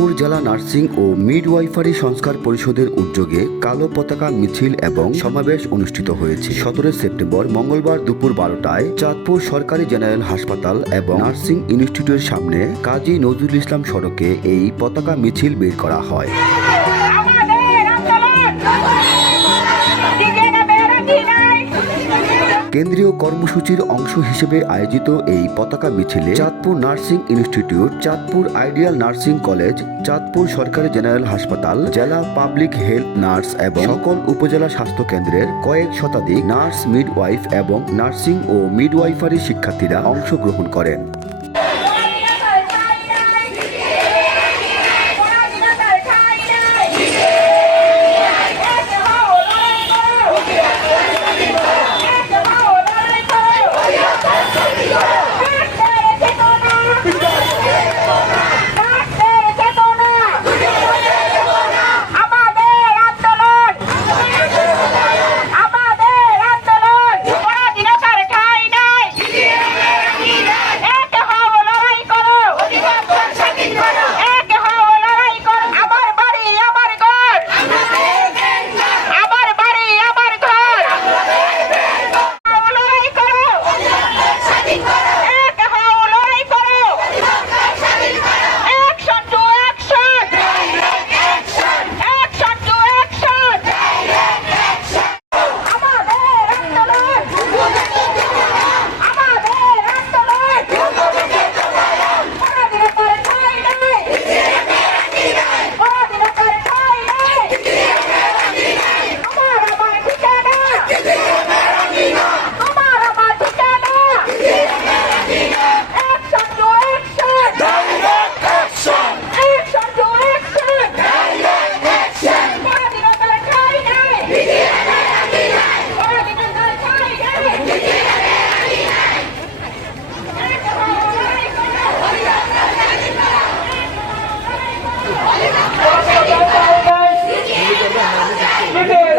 উপজেলা নার্সিং ও মিডওয়াইফারি সংস্কার পরিষদের উদ্যোগে কালো পতাকা, মিছিল এবং সমাবেশ অনুষ্ঠিত হয়েছে। সতেরো সেপ্টেম্বর মঙ্গলবার দুপুর বারোটায় চাঁদপুর সরকারি জেনারেল হাসপাতাল এবং নার্সিং ইনস্টিটিউটের সামনে কাজী নজরুল ইসলাম সড়কে এই পতাকা, মিছিল বের করা হয়। কেন্দ্রীয় কর্মসূচির অংশ হিসেবে আয়োজিত এই পতাকা মিছিলে Chandpur nursing institute, Chandpur ideal nursing college, Chandpur সরকারি জেনারেল হাসপাতাল, জেলা পাবলিক হেলথ নার্স এবং সকল উপজেলা স্বাস্থ্য কেন্দ্রের কয়েক শতাধিক নার্স মিডওয়াইফ এবং নার্সিং ও মিডওয়াইফারি শিক্ষার্থীরা অংশগ্রহণ করেন। Get it!